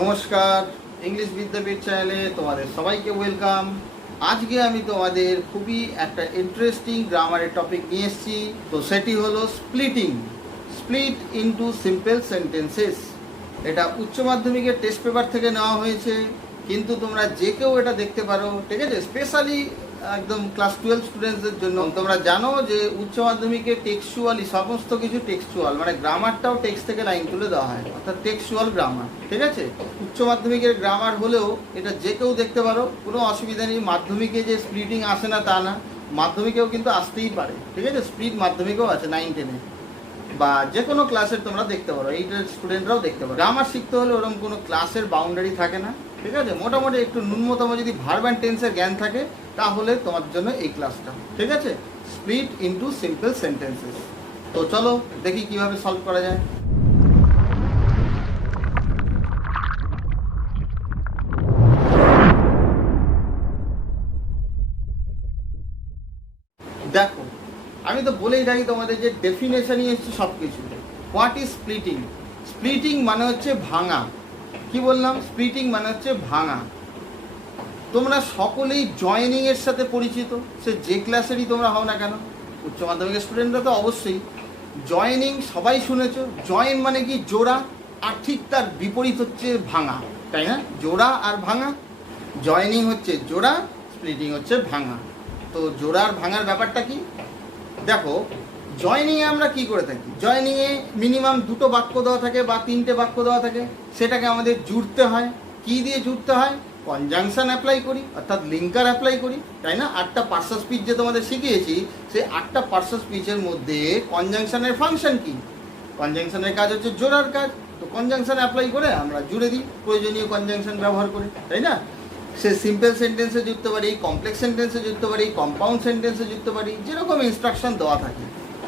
নমস্কার, ইংলিশ বিদ্যাপীঠ চ্যানেলে তোমাদের সবাইকে ওয়েলকাম। আজকে আমি তোমাদের খুবই একটা ইন্টারেস্টিং গ্রামারের টপিক নিয়ে এসেছি। তো সেটি হলো splitting, split into simple sentences. এটা উচ্চ মাধ্যমিকের টেস্ট পেপার থেকে নেওয়া হয়েছে, কিন্তু তোমরা যে কেউ এটা দেখতে পারো, ঠিক আছে? স্পেশালি একদম ক্লাস 12 স্টুডেন্টসদের জন্য। তোমরা জানো যে উচ্চ মাধ্যমিকে টেক্সচুয়ালি সমস্ত কিছু টেক্সচুয়াল, মানে গ্রামারটাও টেক্সট থেকে লাইন তুলে দেওয়া হয়, অর্থাৎ টেক্সচুয়াল গ্রামার, ঠিক আছে? উচ্চ মাধ্যমিকের গ্রামার হলেও এটা যে কেউ দেখতে পারো, কোনো অসুবিধা নেই। মাধ্যমিকে যে স্প্লিটিং আসে না তা না, মাধ্যমিকেও কিন্তু আসতেই পারে, ঠিক আছে? স্প্লিট মাধ্যমিকেও আছে 9, 10-এ বা যে কোনো ক্লাসের তোমরা দেখতে পারো, এইটার স্টুডেন্টরাও দেখতে পারো। গ্রামার শিখতে হলে ওরকম কোনো ক্লাসের বাউন্ডারি থাকে না, ঠিক আছে? মোটামুটি একটু ন্যূনতম যদি ভার্ব অ্যান্ড টেন্সের জ্ঞান থাকে তাহলে তোমার জন্য এই ক্লাসটা, ঠিক আছে? Split into simple sentences. তো চলো দেখি কিভাবে সলভ করা যায়। দেখো, আমি তো বলেই থাকি তোমাদের যে ডেফিনেশনই হচ্ছে সব কিছু। What is splitting? স্প্লিটিং মানে হচ্ছে ভাঙা। কি বললাম? স্প্লিটিং মানে হচ্ছে ভাঙা। তোমরা সকলেই জয়েনিং এর সাথে পরিচিত, সে যে ক্লাসেরই তোমরা হও না কেন। উচ্চ মাধ্যমিকের স্টুডেন্টরা তো অবশ্যই জয়েনিং সবাই শুনেছো। জয়েন মানে কি? জোড়া, আর ঠিক তার বিপরীত হচ্ছে ভাঙা, তাই না? জোড়া আর ভাঙা। জয়েনিং হচ্ছে জোড়া, স্প্লিটিং হচ্ছে ভাঙা। তো জোড়া আর ভাঙার ব্যাপারটা কি দেখো। জয়েনিংয়ে আমরা কি করে থাকি? জয়েনিংয়ে মিনিমাম 2টো বাক্য দেওয়া থাকে বা 3টে বাক্য দেওয়া থাকে, সেটাকে আমাদের জুড়তে হয়। কি দিয়ে জুড়তে হয়? কনজাংশন অ্যাপ্লাই করি, অর্থাৎ লিঙ্কার অ্যাপ্লাই করি, তাই না? 8টা পার্টস স্পিচ যে তোমাদের শিখিয়েছি, সেই 8টা পার্টস স্পিচের মধ্যে কনজাংশনের ফাংশন কি? কনজাংশনের কাজ হচ্ছে জোড়ার কাজ। তো কনজাংশন অ্যাপ্লাই করে আমরা জুড়ে দিই প্রয়োজনীয় কনজাংশন ব্যবহার করে, তাই না? সে সিম্পল সেন্টেন্সে জুড়তে পারি, কমপ্লেক্স সেন্টেন্সে জুড়তে পারি, কম্পাউন্ড সেন্টেন্সে জুড়তে পারি, যেরকম ইনস্ট্রাকশন দেওয়া থাকে।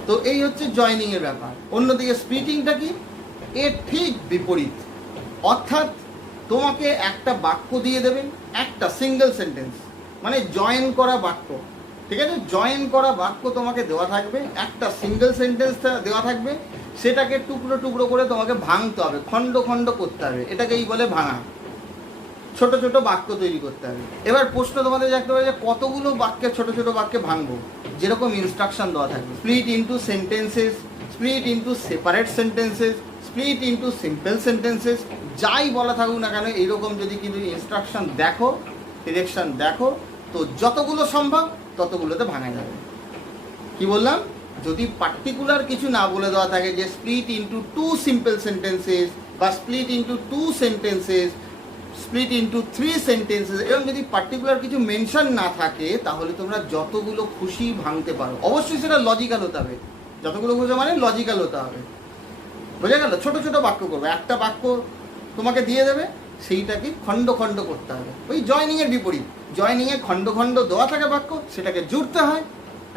তো এই হচ্ছে জয়েনিং এর ব্যাপার। অন্যদিকে স্প্লিটিংটা কি? এর ঠিক বিপরীত। অর্থাৎ তোমাকে একটা বাক্য দিয়ে দেবেন, একটা সিঙ্গেল সেন্টেন্স, মানে জয়েন করা বাক্য, ঠিক আছে? জয়েন করা বাক্য তোমাকে দেওয়া থাকবে, একটা সিঙ্গেল সেন্টেন্স দেওয়া থাকবে, সেটাকে টুকরো টুকরো করে তোমাকে ভাঙতে হবে, খণ্ড খণ্ড করতে হবে। এটাকেই বলে ভাঙা। ছোট ছোট বাক্য তৈরি করতে হবে। এবার প্রশ্ন তোমাদের জানতে হবে যে কতগুলো বাক্যে, ছোট ছোট বাক্যে ভাঙবো? যেরকম ইনস্ট্রাকশন দেওয়া থাকবে, split into sentences, split into separate sentences, split into simple sentences, যাই বলা থাকুক না কেন, এইরকম যদি কিন্তু ইনস্ট্রাকশন দেখো, ডিরেকশন দেখো, তো যতগুলো সম্ভব ততগুলোতে ভাঙা যাবে। কি বললাম? যদি পার্টিকুলার কিছু না বলে দেওয়া থাকে যে স্প্লিট ইনটু 2 সিম্পল সেন্টেন্সেস বা split into 2 sentences, split into 3 sentences, এরকম যদি পার্টিকুলার কিছু মেনশন না থাকে, তাহলে তোমরা যতগুলো খুশি ভাঙতে পারো। অবশ্যই সেটা লজিক্যাল হতে হবে। যতগুলো খুশি মানে লজিক্যাল হতে হবে, বোঝা গেল? ছোট ছোট বাক্য করবে, একটা বাক্য তোমাকে দিয়ে দেবে, সেইটাকে খণ্ড খণ্ড করতে হবে। ওই জয়েনিংয়ের বিপরীত। জয়েনিংয়ে খণ্ড খণ্ড দেওয়া থাকে বাক্য, সেটাকে জুড়তে হয়,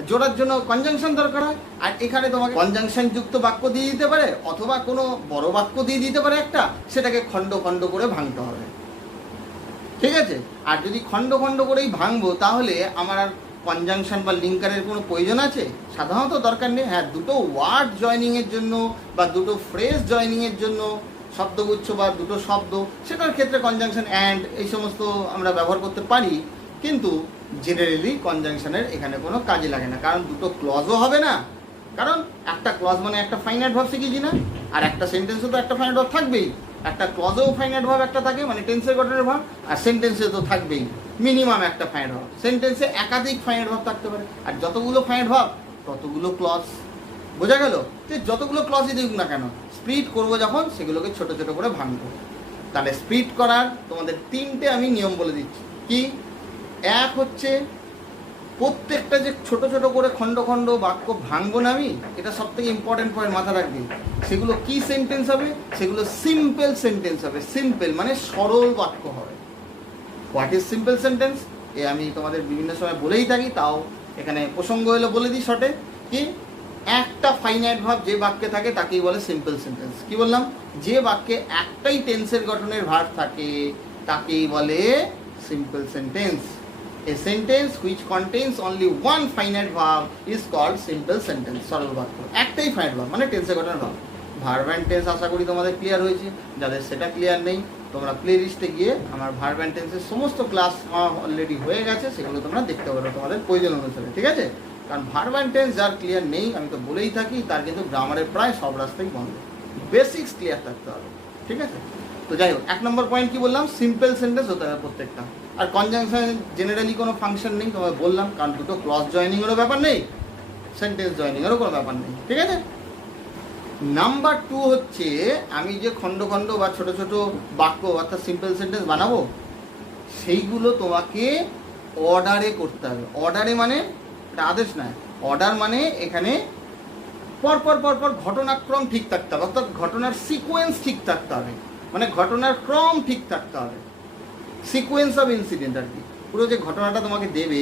জোড়ার জন্য কনজাংশন দরকার হয়। আর এখানে তোমাকে কনজাংশন যুক্ত বাক্য দিয়ে দিতে পারে, অথবা কোনো বড় বাক্য দিয়ে দিতে পারে একটা, সেটাকে খণ্ড খণ্ড করে ভাঙতে হবে, ঠিক আছে? আর যদি খণ্ড খণ্ড করেই ভাঙবো, তাহলে আমার আর কনজাংশন বা লিঙ্কারের কোনো প্রয়োজন আছে? সাধারণত দরকার নেই। হ্যাঁ, দুটো ওয়ার্ড জয়েনিংয়ের জন্য বা দুটো ফ্রেজ জয়েনিংয়ের জন্য, শব্দগুচ্ছ বা দুটো শব্দ, সেটার ক্ষেত্রে কনজাংশন অ্যান্ড এই সমস্ত আমরা ব্যবহার করতে পারি, কিন্তু জেনারেলি কনজাংশনের এখানে কোনো কাজে লাগে না। কারণ দুটো ক্লজও হবে না, কারণ একটা ক্লজ মানে একটা ফাইনাইট ভার্ব শিখেছি না, আর একটা সেন্টেন্সে তো একটা ফাইনাইট ভার্ব থাকবেই। একটা ক্লজেও ফাইনাইট ভার্ব একটা থাকে, মানে টেন্সের গঠনের ভার্ব, আর সেন্টেন্সে তো থাকবেই মিনিমাম একটা ফাইনাইট ভার্ব। সেন্টেন্সে একাধিক ফাইনাইট ভার্ব থাকতে পারে, আর যতগুলো ফাইনাইট ভার্ব ততগুলো ক্লজ। বোঝা গেল? যে যতগুলো ক্লজই দিক না কেন, স্প্লিট করবো যখন, সেগুলোকে ছোট ছোট করে ভাঙবো। তাহলে স্প্লিট করার তোমাদের 3টে আমি নিয়ম বলে দিচ্ছি। কি? এক হচ্ছে প্রত্যেকটা যে ছোট ছোট করে খণ্ড খণ্ড বাক্য ভাঙবো না আমি, এটা সব থেকে ইম্পর্টেন্ট পয়েন্ট মাথা রাখবি। সেগুলো কি সেন্টেন্স হবে? সেগুলো সিম্পল সেন্টেন্স হবে। সিম্পল মানে সরল বাক্য হবে। What is simple sentence? এ আমি তোমাদের বিভিন্ন সময় বলেই থাকি, তাও এখানে প্রসঙ্গ হলে বলে দিই শর্টে। কি? একটা ফাইনাইট ভার্ব যে বাক্যে থাকে তাকেই বলে সিম্পল সেন্টেন্স। কি বললাম? যে বাক্যে একটাই টেন্সের গঠনের ভার্ব থাকে তাকেই বলে simple sentence. A sentence which contains only one finite verb is called simple sentence. সরল বাক্য। একটাই ফাইনাইট ভার্ব মানে টেন্সের গঠনের ভার্ব। ভার্ব অ্যান্ড টেন্স আশা করি তোমাদের ক্লিয়ার হয়েছে। যাদের সেটা ক্লিয়ার নেই তোমরা প্লে লিস্টে গিয়ে আমার ভার্ব অ্যান্ড টেন্সের সমস্ত ক্লাস অলরেডি হয়ে গেছে, সেগুলো তোমরা দেখতে পারো তোমাদের প্রয়োজন অনুসারে, ঠিক আছে? কারণ ভার্ব অ্যান্ড টেন্স যার ক্লিয়ার নেই, আমি তো বলেই থাকি, তার কিন্তু গ্রামারের প্রায় সব রাস্তাই বন্ধ। বেসিক্স ক্লিয়ার থাকতে হবে, ঠিক আছে? তো যাই হোক, 1 নম্বর পয়েন্ট কি বললাম, সিম্পল সেন্টেন্স হতে হবে প্রত্যেকটা। আর কনজাংশন জেনারেলি কোনো ফাংশন নেই, তোমায় বললাম, কারণ দুটো ক্লজ জয়েনিংয়েরও ব্যাপার নেই, সেন্টেন্স জয়েনিংয়েরও কোনো ব্যাপার নেই, ঠিক আছে? নাম্বার 2 হচ্ছে আমি যে খণ্ড খণ্ড বা ছোট ছোট বাক্য অর্থাৎ সিম্পল সেন্টেন্স বানাবো, সেইগুলো তোমাকে অর্ডারে করতে হবে। অর্ডারে মানে এটা আদেশ নয়, অর্ডার মানে এখানে পরপর পরপর ঘটনাক্রম ঠিক থাকতে হবে, অর্থাৎ ঘটনার সিকোয়েন্স ঠিক থাকতে হবে, মানে ঘটনার ক্রম ঠিক থাকতে হবে, সিকোয়েন্স অফ ইনসিডেন্ট আর কি। পুরো যে ঘটনাটা তোমাকে দেবে,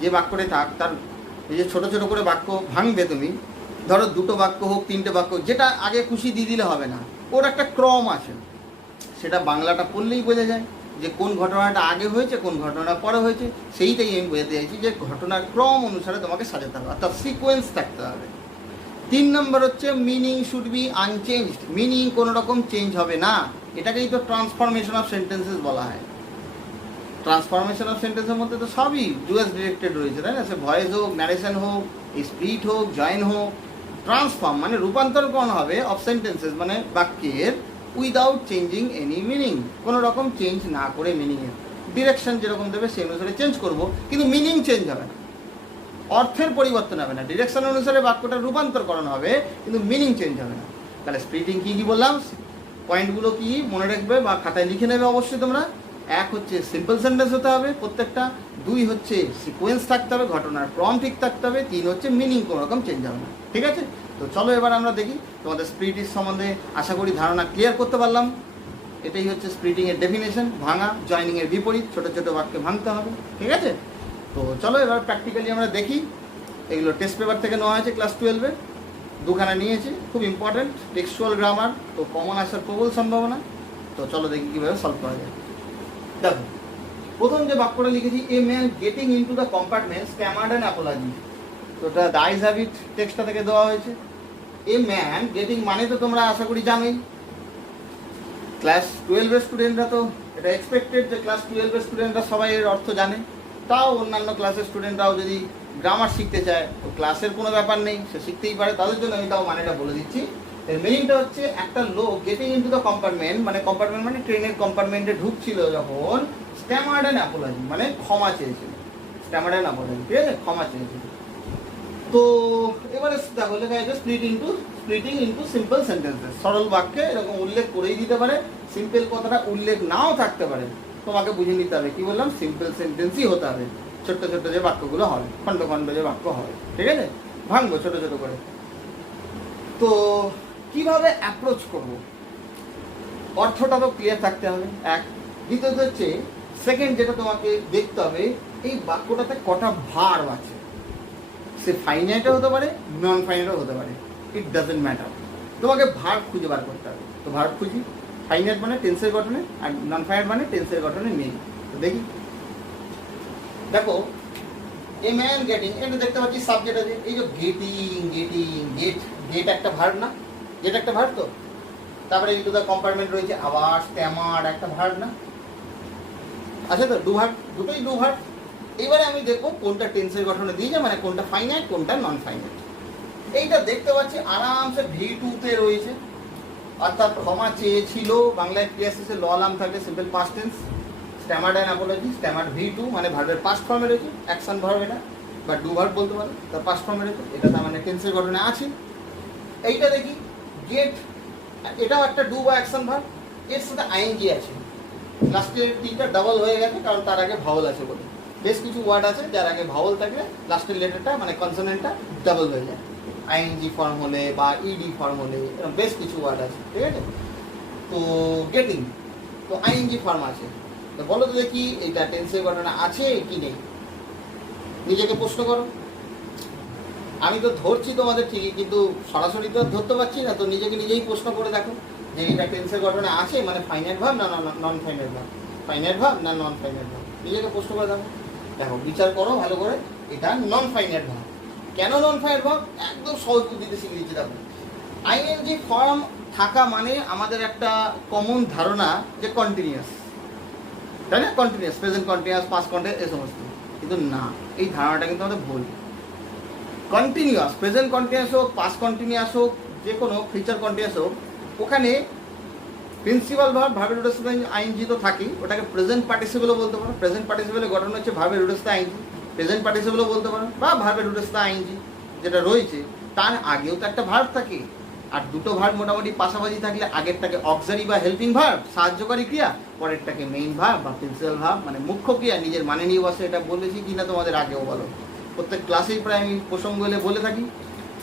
যে বাক্যটা থাক, তার এই যে ছোটো ছোটো করে বাক্য ভাঙবে তুমি, ধরো 2টো বাক্য হোক 3টে বাক্য, যেটা আগে খুশি দিয়ে দিলে হবে না, ওর একটা ক্রম আছে। সেটা বাংলাটা পড়লেই বোঝা যায় যে কোন ঘটনাটা আগে হয়েছে, কোন ঘটনা পরে হয়েছে, সেইটাই আমি বোঝাতে চাইছি যে ঘটনার ক্রম অনুসারে তোমাকে সাজাতে হবে, অর্থাৎ সিকোয়েন্স থাকতে হবে। 3 নম্বর হচ্ছে meaning should be unchanged. Meaning কোনো রকম চেঞ্জ হবে না, এটাকেই তো ট্রান্সফরমেশন অফ সেন্টেন্সেস বলা হয়। ট্রান্সফরমেশন অফ সেন্টেন্সের মধ্যে তো সবই ডুয়াস ডিরেক্টেড রয়েছে, তাই না? সে ভয়েস হোক, ন্যারেশন হোক, স্প্লিট হোক, জয়েন হোক, ট্রান্সফর্ম মানে রূপান্তরকরণ হবে অফ সেন্টেন্সেস মানে বাক্যের, উইদাউট চেঞ্জিং এনি মিনিং, কোনো রকম চেঞ্জ না করে মিনিংয়ের ডিরেকশন যেরকম দেবে সেই অনুসারে চেঞ্জ করব, কিন্তু মিনিং চেঞ্জ হবে না, অর্থের পরিবর্তন হবে না। ডিরেকশন অনুসারে বাক্যটা রূপান্তরকরণ হবে, কিন্তু মিনিং চেঞ্জ হবে না। তাহলে স্প্লিটিং কী কী বললাম, পয়েন্টগুলো কি মনে রাখবে বা খাতায় লিখে নেবে অবশ্যই তোমরা। 1 হচ্ছে সিম্পল সেন্টেন্স হতে হবে প্রত্যেকটা, 2 হচ্ছে সিকোয়েন্স থাকতে হবে, ঘটনার ক্রম ঠিক থাকতে হবে, 3 হচ্ছে মিনিং কোনো রকম চেঞ্জ হবে না, ঠিক আছে? তো চলো এবার আমরা দেখি তোমাদের স্প্লিটিং সম্বন্ধে আশা করি ধারণা ক্লিয়ার করতে পারলাম। এটাই হচ্ছে স্প্লিটিংয়ের ডেফিনেশন, ভাঙা, জয়েনিংয়ের বিপরীত, ছোটো ছোটো বাক্যে ভাঙতে হবে, ঠিক আছে? তো চলো এবার প্র্যাকটিক্যালি আমরা দেখি। এগুলো টেস্ট পেপার থেকে নেওয়া হয়েছে ক্লাস 12-এ, 2খানা নিয়েছি, খুব ইম্পর্টেন্ট, টেক্সচুয়াল গ্রামার, তো কমন আসার প্রবল সম্ভাবনা। তো চলো দেখি কীভাবে সলভ করা যায়। দেখো প্রথম যে বাক্যটা লিখেছি, a man getting into the compartment stammered and apology, তো এটা দ্য আইজ হ্যাবিট টেক্সটটা থেকে দেওয়া হয়েছে। এ ম্যান গেটিং মানে তো তোমরা আশা করি জানোই, ক্লাস 12-এর স্টুডেন্টরা তো এটা এক্সপেক্টেড যে ক্লাস 12-এর স্টুডেন্টরা সবাই এর অর্থ জানে। তাও অন্যান্য ক্লাসের স্টুডেন্টরাও যদি গ্রামার শিখতে চায়, তো ক্লাসের কোনো ব্যাপার নেই, সে শিখতেই পারে, তাদের জন্য আমি তাও মানেটা বলে দিচ্ছি। এর মিনিংটা হচ্ছে একটা লোক গেটিং ইনটু দ্য কম্পার্টমেন্ট, মানে কম্পার্টমেন্ট মানে ট্রেনের কম্পার্টমেন্টে ঢুকছিল যখন, স্ট্যামার্ড অ্যান্ড অ্যাপোলজি মানে ক্ষমা চেয়েছিল, স্ট্যামার্ড অ্যান্ড অ্যাপোলজি, ঠিক আছে, ক্ষমা চেয়েছিল। তো এবারে দেখো লেখা আছে স্প্লিটিং ইনটু সিম্পল সেন্টেন্সেস, সরল বাক্যে এরকম উল্লেখ করেই দিতে পারে, সিম্পল কথাটা উল্লেখ নাও থাকতে পারে, তোমাকে বুঝে নিতে হবে কি বললাম, সিম্পল সেন্টেন্সই হতে হবে। ছোট্ট ছোট্ট যে বাক্যগুলো হবে, খণ্ড খণ্ড যে বাক্য হবে, ঠিক আছে, ভাঙবো ছোট ছোট করে। তো কিভাবে অ্যাপ্রোচ করব, অর্থটা তো ক্লিয়ার থাকতে হবে এক। দ্বিতীয়ত হচ্ছে সেকেন্ড যেটা তোমাকে দেখতে হবে, এই বাক্যটাতে কটা ভার্ব আছে, সে ফাইনাইটও হতে পারে, নন ফাইনাইটও হতে পারে, ইট ডাজেন্ট ম্যাটার, তোমাকে ভার্ব খুঁজে বার করতে হবে। তো ভার্ব খুঁজি, ফাইনাইট মানে টেন্সের গঠনে, আর নন ফাইনাইট মানে টেন্সের গঠনে নেই। তো দেখি, দেখো এ ম্যান গেটিং, এটা দেখতে পাচ্ছি সাবজেক্ট আছে, এই যে গেট একটা ভার্ব না, গেট একটা ভার্ব, তো তারপরে ইনটু দ্য কম্পার্টমেন্ট রয়েছে, আবার স্ট্যামার্ড একটা ভার্ব না, আচ্ছা তো ডু ভার্ব, দুটোই ডু ভার্ব। এবারে আমি দেখবো কোনটা টেন্সের গঠনে দিয়ে যায়, মানে কোনটা ফাইনাইট কোনটা নন ফাইনাইট। এইটা দেখতে পাচ্ছি আরামসে V2-তে রয়েছে, অর্থাৎ ক্ষমা চেয়েছিল, বাংলায় ক্রিয়া শেষে ল লাম থাকলে simple past tense, stammered and apology, stammered V2 মানে ভার্বের পাস্ট ফর্মে রয়েছে, অ্যাকশন ভার্ব এটা, বা ডু ভার্ব বলতে পারো, তার পাস্ট ফর্মে রয়েছে, এটা তার মানে টেন্সের গঠনে আছে। এইটা দেখি গেট, এটাও একটা ডু বা অ্যাকশন ভার্ব, এর সাথে আইএনজি আছে, লাস্টের তিনটা ডাবল হয়ে গেছে কারণ তার আগে ভাওয়াল আছে বলে। বেশ কিছু ওয়ার্ড আছে যার আগে ভাওয়াল থাকলে লাস্টের লেটারটা মানে কনসোনেন্টটা ডাবল হয়ে যায়, আইএনজি ফর্ম হলে বা ইডি ফর্ম হলে, এরকম বেশ কিছু ওয়ার্ড আছে, ঠিক আছে। তো গেটিং, তো আইএনজি ফর্ম আছে, তো বলো তো দেখি এটা টেন্সের ঘটনা আছে কি নেই, নিজেকে প্রশ্ন করো। আমি তো ধরছি তোমাদের ঠিকই, কিন্তু সরাসরি তো ধরতে পারছি না, তো নিজেকে নিজেই প্রশ্ন করে দেখো যে এটা টেন্সের ঘটনা আছে, মানে ফাইনাইট ভার্ব না non finite verb, finite verb না নন ফাইনাইট ভার্ব, নিজেকে প্রশ্ন করে দেখো। দেখো বিচার করো ভালো করে, এটা নন ফাইনাইট ভার্ব। কেন নন ফাইনাইট ভার্ব? একদম সহজ বুদ্ধিতে শিখে দিচ্ছি। দেখো আইএনজি ফর্ম থাকা মানে আমাদের একটা কমন ধারণা যে কন্টিনিউয়াস, তাই না? Continuous, present continuous, past continuous, এই সমস্ত। কিন্তু না, এই ধারণাটা কিন্তু আমাদের ভুল। কন্টিনিউয়াস, প্রেজেন্ট কন্টিনিউয়াস হোক, পাস্ট কন্টিনিউয়াস হোক, যে কোনো ফিউচার কন্টিনিউয়াস হোক, ওখানে প্রিন্সিপাল ভার্ব, ভার্বের রুটের সাথে আইএনজি তো থাকেই, ওটাকে প্রেজেন্ট পার্টিসিপেলও বলতে পারো। প্রেজেন্ট পার্টিসিপেলের গঠন হচ্ছে ভার্বের রুটের সাথে আইএনজি, প্রেজেন্ট পার্টিসিপেলও বলতে পারো, বা ভার্বের রুটের সাথে আইএনজি যেটা রয়েছে তার আগেও তো একটা ভার্ব থাকে। আর দুটো ভার্ব মোটামুটি পাশাপাশি থাকলে আগেরটাকে অক্সারি বা হেল্পিং ভার্ব, সাহায্যকারী ক্রিয়া, পরেরটাকে মেইন ভার্ব বা প্রিন্সিপাল ভার্ব, মানে মুখ্য ক্রিয়া। নিজের মানে নিয়ে বসে, এটা বলেছি কিনা তোমাদের আগেও বলো, প্রত্যেক ক্লাসেই প্রায় আমি প্রসঙ্গ এলে বলে থাকি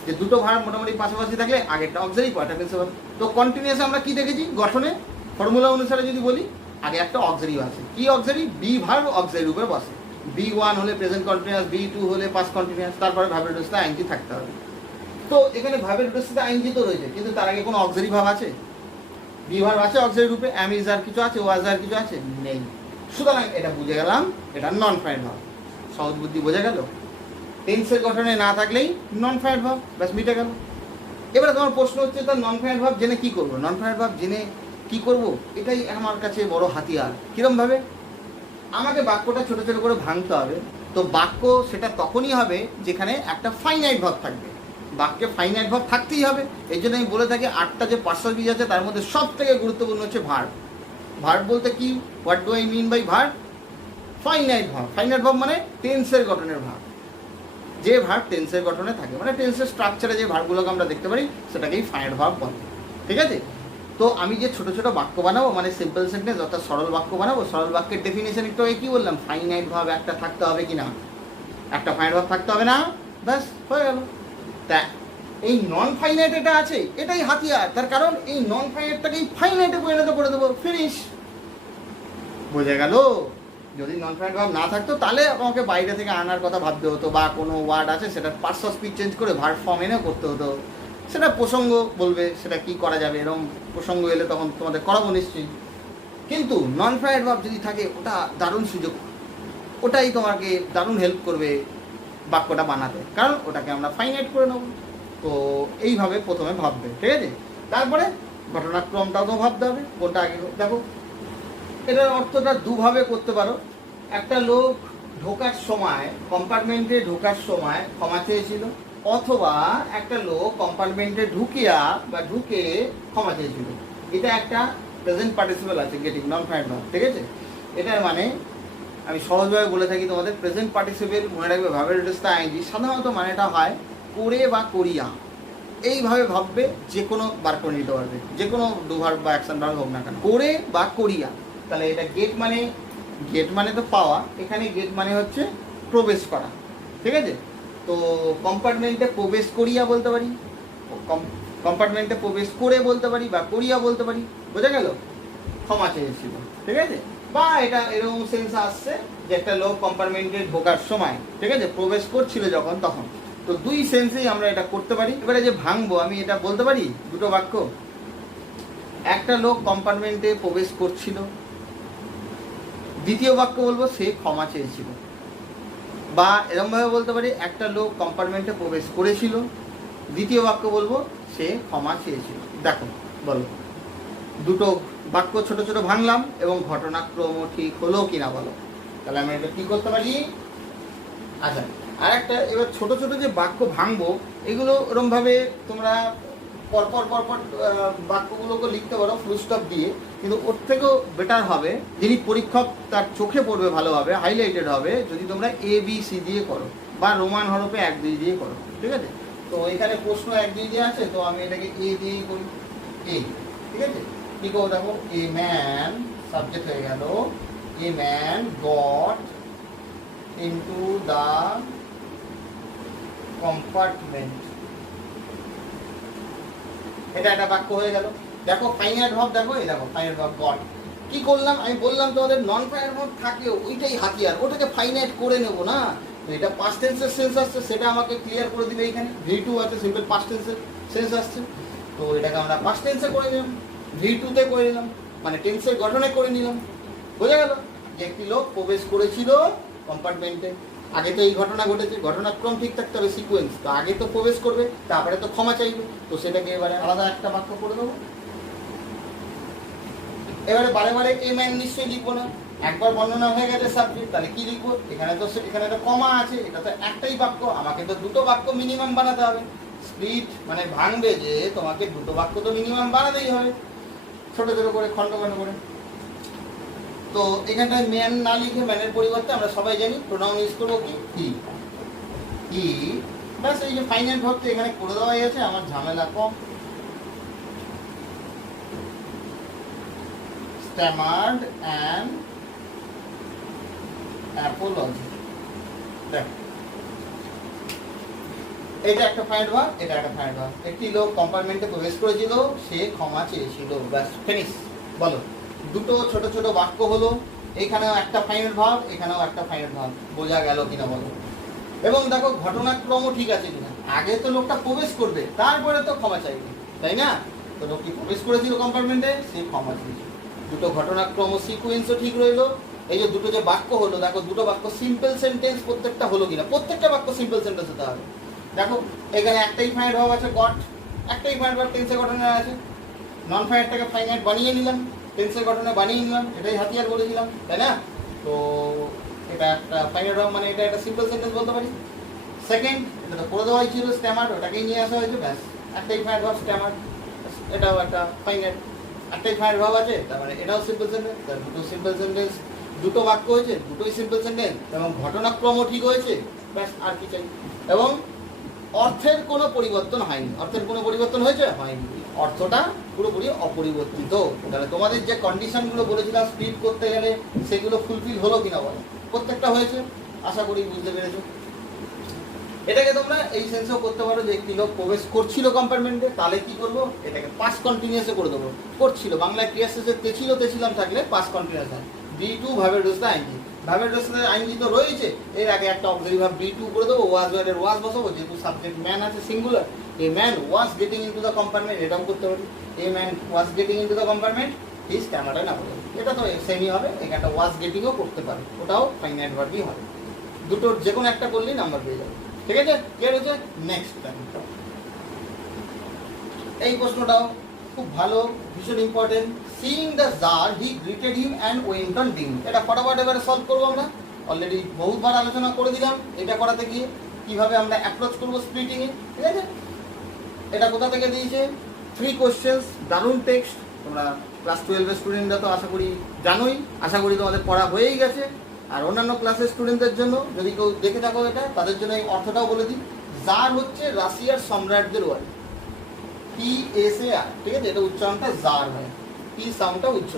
যে দুটো ভার্ব মোটামুটি পাশাপাশি থাকলে আগেরটা অক্সারি, পরেরটা প্রিন্সিপাল। তো কন্টিনিউয়াস আমরা কি দেখেছি গঠনে, ফর্মুলা অনুসারে যদি বলি, আগে একটা অক্সারি আছে। কি অক্সারি? বি ভার্ব অক্সারি রূপে বসে। B1 হলে প্রেজেন্ট কন্টিনিউয়াস, B2 হলে পাস্ট কন্টিনিউয়াস, তারপরে ভার্বের রুটের সাথে আইএনজি থাকতে হবে। তো এখানে ভার্বের রুটের সাথে আইএনজি তো রয়েছে, কিন্তু তার আগে কোনো অক্সারি ভাব আছে? বি ভার্ব আছে অক্সারি রূপে, অ্যাম ইজ আর কিছু আছে, ওয়াজ আর কিছু আছে? নেই। সুতরাং এটা বুঝে গেলাম এটা নন ফাইনাইট ভাব। সহজ বুদ্ধি বোঝা গেল? টেন্সের গঠনে না থাকলেই নন ফাইনাইট ভাব, ব্যাস মিটে গেল। এবারে তোমার প্রশ্ন হচ্ছে, তার নন ফাইনাইট ভাব জেনে কি করবো? নন ফাইনাইট ভাব জেনে কি করব? এটাই আমার কাছে বড় হাতিয়ার। কিরম ভাবে? আমাকে বাক্যটা ছোট ছোট করে ভাঙতে হবে। তো বাক্য সেটা তখনই হবে যেখানে একটা ফাইনাইট ভাব থাকবে। বাক্যে ফাইনাইট ভাব থাকতেই হবে। এই জন্য আমি বলে থাকি 8টা যে পার্সোনাল বীজ আছে তার মধ্যে সব থেকে গুরুত্বপূর্ণ হচ্ছে ভার্ব। ভার্ব বলতে কি? What do I mean by verb? Finite verb. Finite verb মানে টেন্সের গঠনের ভাব, যে ভার্ব টেন্সের গঠনে থাকে, মানে টেন্সের স্ট্রাকচারে যে ভার্বগুলোকে আমরা দেখতে পারি সেটাকেই ফাইনাইট ভাব বলে। ঠিক আছে? তো আমি যে ছোট ছোট বাক্য বানাবো, মানে সিম্পল সেন্টেন্স অর্থাৎ সরল বাক্য বানাবো, সরল বাক্যের ডেফিনেশন একটু আগে কি বললাম? ফাইনাইট ভাব একটা থাকতে হবে কি না? একটা ফাইনাইট ভাব থাকতে হবে না? ব্যাস হয়ে গেল। তা এই নন ফাইনাইট এটা আছে, এটাই হাতিয়ার। তার কারণ এই নন ফাইনাইটটাকেই ফাইনাইটে পরিণত করে দেবো, ফিনিশ। বোঝা গেল? যদি নন ফাইনাইট ভাব না থাকতো তাহলে আমাকে বাইরে থেকে আনার কথা ভাবতে হতো, বা কোনো ওয়ার্ড আছে সেটা পার্টস অফ স্পিচ চেঞ্জ করে ভার্ব ফর্ম এনেও করতে হতো। সেটা প্রসঙ্গ বলবে, সেটা কি করা যাবে, এরকম প্রসঙ্গ এলে তখন তোমাদের করাবো নিশ্চয়ই। কিন্তু নন ফাইনাইট ভাব যদি থাকে, ওটা দারুণ সুযোগ, ওটাই তোমাকে দারুণ হেল্প করবে বাক্যটা বানাতে, কারণ ওটাকে আমরা ফাইনাইট করে নেব। তো এইভাবে প্রথমে ভাববে, ঠিক আছে? তারপরে ঘটনাক্রমটাও তো ভাবতে হবে, কোনটা আগে। দেখো, এটার অর্থটা দুভাবে করতে পারো। একটা লোক ঢোকার সময়, কম্পার্টমেন্টে ঢোকার সময় ক্ষমা চেয়েছিল, অথবা একটা লোক কম্পার্টমেন্টে ঢুকে ক্ষমা চেয়েছিল। এটা একটা প্রেজেন্ট পার্টিসিপল আছে, গেটিং, নন ফাইনাইট ভার্ব। ঠিক আছে? এটার মানে আমি সহজভাবে বলে থাকি তোমাদের, প্রেজেন্ট পার্টিসিপল মনে রাখবে ভার্বের রুটের সাথে আইএনজি। সাধারণত মানেটা হয় করে বা করিয়া। এইভাবে ভাববে, যে কোনো বার করে নিতে পারবে, যে কোনো ডু ভার্ব বা অ্যাকশন ভার্ব হোক না কেন, করে বা করিয়া। তাহলে এটা গেট মানে তো পাওয়া, এখানে গেট মানে হচ্ছে প্রবেশ করা। ঠিক আছে? তো কম্পার্টমেন্টে প্রবেশ করিয়া বলতে পারি, কম্পার্টমেন্টে প্রবেশ করে বলতে পারি, বা করিয়া বলতে পারি। বোঝা গেল? ক্ষমা চেয়েছিল। ঠিক আছে? বা এটা এরকম সেন্স আসছে যে একটা লোক কম্পার্টমেন্টে ঢোকার সময়, ঠিক আছে, প্রবেশ করছিল যখন, তখন। তো দুই সেন্সেই আমরা এটা করতে পারি। এবারে যে ভাঙবো, আমি এটা বলতে পারি দুটো বাক্য। একটা লোক কম্পার্টমেন্টে প্রবেশ করছিল, দ্বিতীয় বাক্য বলবো সে ক্ষমা চেয়েছিল। বা এরকমভাবে বলতে পারি, একটা লোক কম্পার্টমেন্টে প্রবেশ করেছিল, দ্বিতীয় বাক্য বলবো সে ক্ষমা চেয়েছিল। দেখো, বলো, দুটো বাক্য ছোট ছোট ভাঙলাম, এবং ঘটনাক্রম ঠিক হলো কিনা বলো। তাহলে আমি এটা কি করতে পারি? আচ্ছা, আর একটা, এবার ছোট ছোট যে বাক্য ভাঙবো, এগুলো এরকমভাবে তোমরা পরপর বাক্যগুলোকে লিখতে পারো ফুল স্টপ দিয়ে। কিন্তু ওর থেকেও বেটার হবে, যিনি পরীক্ষক তার চোখে পড়বে ভালোভাবে, হাইলাইটেড হবে, যদি তোমরা ABC দিয়ে করো, বা রোমান হরফে 1-2 দিয়ে করো। ঠিক আছে? তো এখানে প্রশ্ন 1-2 দিয়ে আছে, তো আমি এটাকে A দিয়েই করি। এ, ঠিক আছে? কি করবো দেখো, এ ম্যান, সাবজেক্ট হয়ে গেল, a man goat into the compartment. এটা একটা বাক্য হয়ে গেল। দেখো ফাইনাইট ভাব, দেখো এই দেখো ফাইনাইট ভাব গট। কি করলাম? আমি বললাম তোমাদের নন ফাইনাইট ভাব থাকলেও ওইটাই হাতিয়ার, ওটাকে ফাইনাইট করে নেবো না। তো এটা পাস্ট টেন্সের সেন্স আসছে, সেটা আমাকে ক্লিয়ার করে দিবে। এখানে V2 আছে, সিম্পল পাস্ট টেন্সের সেন্স আসছে, তো এটাকে আমরা পাস্ট টেন্সে করে নিলাম, V2-তে করে নিলাম, মানে টেন্সের গঠনে করে নিলাম। বোঝা গেল যে একটি লোক প্রবেশ করেছিল কম্পার্টমেন্টে, আগে তো এই ঘটনা ঘটেছে, ঘটনাক্রম ঠিক থাকতে হবে, সিকোয়েন্স। তো আগে তো প্রবেশ করবে, তারপরে তো ক্ষমা চাইবে, তো সেটাকে এবারে আলাদা একটা বাক্য করে দেবো। এবারে বারে বারে এ ম্যান নিশ্চয়ই লিখবো না, একবার বর্ণনা হয়ে গেছে সাবজেক্ট, তাহলে কি লিখবো? এখানে তো এখানে একটা কমা আছে, এটা তো একটাই বাক্য, আমাকে তো দুটো বাক্য মিনিমাম বানাতে হবে। স্প্লিট মানে ভাঙবে, যে তোমাকে দুটো বাক্য তো মিনিমাম বানাতেই হবে, ছোট ছোট করে, খণ্ড খণ্ড করে। তো এখানটায় ম্যান না লিখে ম্যানের পরিবর্তে আমরা সবাই জানি প্রোনাউন ইউজ করবো কি হি। হি ব্যাস, এই যে ফাইনাল ভাবতে এখানে করে দেওয়াই আছে, আমার ঝামেলা কম। স্ট্যামার্ড অ্যান্ড অ্যাপোলজি। দেখ, এটা একটা ফাইনাল ভাব, এটা একটা ফাইনাল ভাব। একটি লোক কম্পার্টমেন্টে প্রবেশ করেছিল, সে ক্ষমা চেয়েছিল, ব্যাস ফিনিশ। বলো, দুটো ছোট ছোট বাক্য হলো, এখানেও একটা ফাইনাল ভাব, এখানেও একটা ফাইনাল ভাব। বোঝা গেল কিনা বলো? এবং দেখো ঘটনাক্রমও ঠিক আছে কিনা, আগে তো লোকটা প্রবেশ করবে, তারপরে তো ক্ষমা চাইবে, তাই না? তো লোকটি প্রবেশ করেছিল কম্পার্টমেন্টে, সে ক্ষমা চেয়েছিল। দুটো ঘটনাক্রম সিকুয়েন্সও ঠিক রইলো। এই যে দুটো যে বাক্য হলো, দেখো দুটো বাক্য সিম্পল সেন্টেন্স প্রত্যেকটা হলো কিনা, প্রত্যেকটা বাক্য সিম্পল সেন্টেন্স হতে হবে। দেখো এখানে একটাই ফাইনাল ভাব আছে গট, একটাই ফাইনাল ভাব টেন্সের গঠনে আছে। নন ফাইনালটাকে ফাইনাল বানিয়ে নিলাম, টেন্সের গঠনে বানিয়ে নিলাম, এটাই হাতিয়ার বলেছিলাম, তাই না? তো এটা একটা ফাইনাল ভাব, মানে এটা একটা সিম্পল সেন্টেন্স বলতে পারি। সেকেন্ড, এটা তো করে দেওয়াই ছিল স্ট্যামার্ড, ওটাকেই নিয়ে আসা হয়েছে, ব্যাস একটাই ফাইনাল ভাব স্ট্যামার্ড, এটাও একটা ফাইনাল, একটাই ফাইনাল ভাব আছে, তার মানে এটাও সিম্পল সেন্টেন্স। দুটো সিম্পল সেন্টেন্স, দুটো বাক্য হয়েছে, দুটোই সিম্পল সেন্টেন্স, এবং ঘটনাক্রমও ঠিক হয়েছে, ব্যাস আর কি চাই। এবং অর্থের কোনো পরিবর্তন হয়নি। অর্থের কোনো পরিবর্তন হয়েছে? হয়নি, অর্থটা পুরোপুরি অপরিবর্তিত। তাহলে তোমাদের যে কন্ডিশনগুলো বলেছিলাম স্প্লিট করতে গেলে, সেগুলো ফুলফিল হলো কিনা বলো? প্রত্যেকটা হয়েছে, আশা করি বুঝতে পেরেছো। এটাকে তোমরা এই সেন্সেও করতে পারো যে একটি লোক প্রবেশ করছিল কম্পার্টমেন্টে, তাহলে কি করবো? এটাকে পাস্ট কন্টিনিউয়াসে করে দেবো। করছিল, বাংলায় ক্রিয়া শেষে তেছিল তেছিলাম থাকলে পাস্ট কন্টিনিউয়াস হয়। B2 ভাবের ডোজটা আইনজি, ভাবের ডোজটা আইনজি তো রয়েছে, এর আগে একটা অক্সিলারি ভাব B2 করে দেবো, ওয়াজ ওয়ার্ডের ওয়াজ বসাবো, যেহেতু সাবজেক্ট ম্যান আছে singular. A man was getting into the compartment, এটাও করতে পারি। A man was getting into the compartment, his camera না বলে, এটা তো সেমই হবে। এখানটা ওয়াজ গেটিংও করতে পারে, ওটাও ফাইনাইট ভার্বই হবে। দুটোর যে কোনো একটা করলেই নাম্বার পেয়ে যাবে। ঠিক আছে, ক্লিয়ার হয়েছে? নেক্সট টাইম এই প্রশ্নটাও খুব ভালো, ভীষণ important. Seeing the jar he greeted him and went on ding. এটা ফটাফট এবারে সলভ করবো আমরা, অলরেডি বহুতবার আলোচনা করে দিলাম এটা করাতে গিয়ে কিভাবে আমরা অ্যাপ্রোচ করবো স্প্লিটিংয়ে। ঠিক আছে, এটা কোথা থেকে দিয়েছে? 3 কোশ্চেন্স, দারুণ টেক্সট। তোমরা ক্লাস 12-এর স্টুডেন্টরা তো আশা করি জানোই, আশা করি তোমাদের পড়া হয়েই গেছে। আর অন্যান্য ক্লাসের স্টুডেন্টদের জন্য যদি কেউ দেখে থাকো এটা, তাদের জন্য এই অর্থটাও বলে দিই। জার হচ্ছে রাশিয়ার সম্রাটদের ওয়ার্ড, PSAR। ঠিক আছে, এটা উচ্চারণটা জার হয়, পি সাউন্ডটা উচ্চ।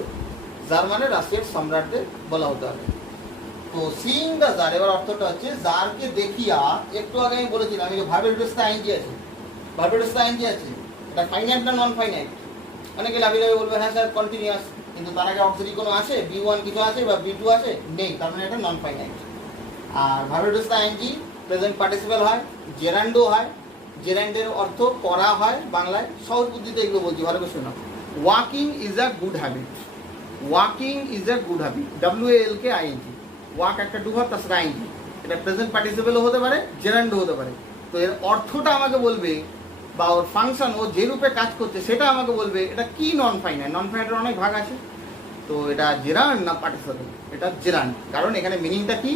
জার মানে রাশিয়ার সম্রাটদের বলা হতে হবে। তো সিইং দ্য জার, এবার অর্থটা হচ্ছে জারকে দেখিয়া। একটু আগে আমি বলেছিলাম এই ভার্বের ডোজটা আইনজি আছে, ভার্বের ডোজটা আইনজি আছে। এটা ফাইনাইট না নন ফাইনাইট? অনেকে লাভি লাভি বলবে হ্যাঁ স্যার কন্টিনিউয়াস, কিন্তু তার আগে অক্সিলারি কোনো আছে, B1 কিছু আছে বা B2 আছে? নেই, তার মানে এটা নন ফাইনাইট। আর ভার্বের ডোজটা আইনজি, প্রেজেন্ট পার্টিসিপল হয়, জেরান্ডো হয়। জেরান্ডের অর্থ করা হয় বাংলায়, সহজ বুদ্ধিতে এগুলো বলছি, ভালো করে শোনো। Walking is a good habit, walking is a good habit, WALKING। Walk একটা ডু ভার্ব, তার সাথে আইনজি, এটা প্রেজেন্ট পার্টিসিপলও হতে পারে, জেরান্ডো হতে পারে। তো এর অর্থটা আমাকে বলবে, বা ওর ফাংশন, ও যে রূপে কাজ করছে সেটা আমাকে বলবে। এটা কি নন ফাইনাইট? নন ফাইনাইটের অনেক ভাগ আছে। তো এটা জেরান্ড না পার্টিসিপল? এটা জেরান্ড, কারণ এখানে মিনিংটা কি?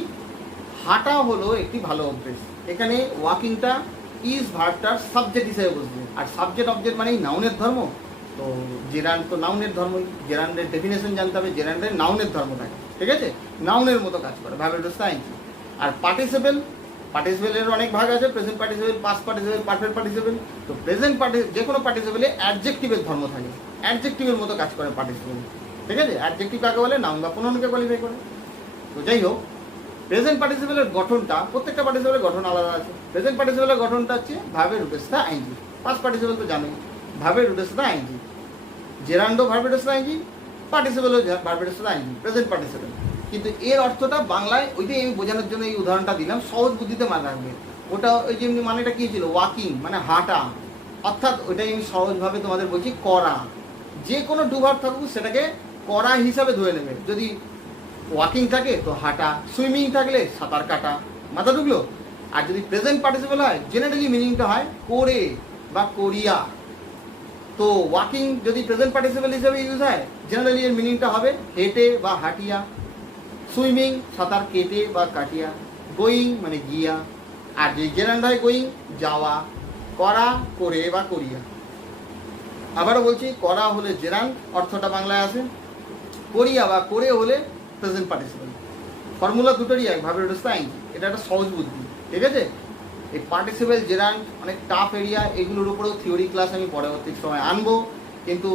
হাঁটা হলো একটি ভালো অভ্যেস। এখানে ওয়াকিংটা ইজ ভার্বটার সাবজেক্ট হিসেবে বুঝবে, আর সাবজেক্ট অবজেক্ট মানেই নাউনের ধর্ম। তো জেরান্ড তো নাউনের ধর্মই, জেরান্ডের ডেফিনেশন জানতে হবে, জেরান্ডের নাউনের ধর্ম থাকে। ঠিক আছে, নাউনের মতো কাজ করে, ভার্বের ডোজটা আইনজি। আর পার্টিসিপল, পার্টিসিপেলের অনেক ভাগ আছে, present participle, past participle, perfect participle. তো প্রেজেন্ট যে কোনো পার্টিসিপেলে অ্যাডজেক্টিভের ধর্ম থাকে, অ্যাডজেক্টিভের মতো কাজ করে পার্টিসিপেল। ঠিক আছে, অ্যাডজেক্টিভ কাকে বলে? নাউন বা প্রোনাউনকে কোয়ালিফাই করে। তো যাই হোক, প্রেজেন্ট পার্টিসিপেলের গঠনটা, প্রত্যেকটা পার্টিসিপেলের গঠন আলাদা আছে। প্রেজেন্ট পার্টিসিপেলের গঠনটা হচ্ছে ভার্বের রূপের আইনজি। পাস্ট পার্টিসিপেল তো জানোই, ভার্বের রূপের আইনজি। জেরান্ডো ভার্বের আইনজি, পার্টিসিপেলও ভার্বের আইনজি, প্রেজেন্ট পার্টিসিপেল। কিন্তু এর অর্থটা বাংলায়, ওইটাই আমি বোঝানোর জন্য এই উদাহরণটা দিলাম, সহজ বুদ্ধিতে মনে রাখবে। ওটা ওই যে মানেটা কি ছিল? ওয়াকিং মানে হাঁটা, অর্থাৎ ওইটাই আমি সহজভাবে তোমাদের বলছি করা। যে কোনো ডু ভার্ব থাকুক সেটাকে করা হিসাবে ধরে নেবে। যদি ওয়াকিং থাকে তো হাঁটা, সুইমিং থাকলে সাঁতার কাটা, মাথা ঢুকলো? আর যদি প্রেজেন্ট পার্টিসিপল হয় জেনারেলি মিনিংটা হয় করে বা করিয়া। তো ওয়াকিং যদি প্রেজেন্ট পার্টিসিপল হিসেবে ইউজ হয় জেনারেলি এর মিনিংটা হবে হেঁটে বা হাঁটিয়া। সুইমিং সাঁতার কেটে বা কাটিয়া। গোয়িং মানে গিয়া। আর যে জেরান্ড হয় গোয়িং যাওয়া। করা করে বা করিয়া। আবারও বলছি, করা হলে জেরান্ড অর্থটা বাংলায় আসে, করিয়া বা করে হলে প্রেজেন্ট পার্টিসিপল। ফর্মুলা দুটোরই এক, ভাবে আইন। এটা একটা সহজ বুদ্ধি, ঠিক আছে? এই পার্টিসিপেল জেরান্ড অনেক টাফ এরিয়া, এগুলোর উপরেও থিওরি ক্লাস আমি পরবর্তী সময় আনবো। কিন্তু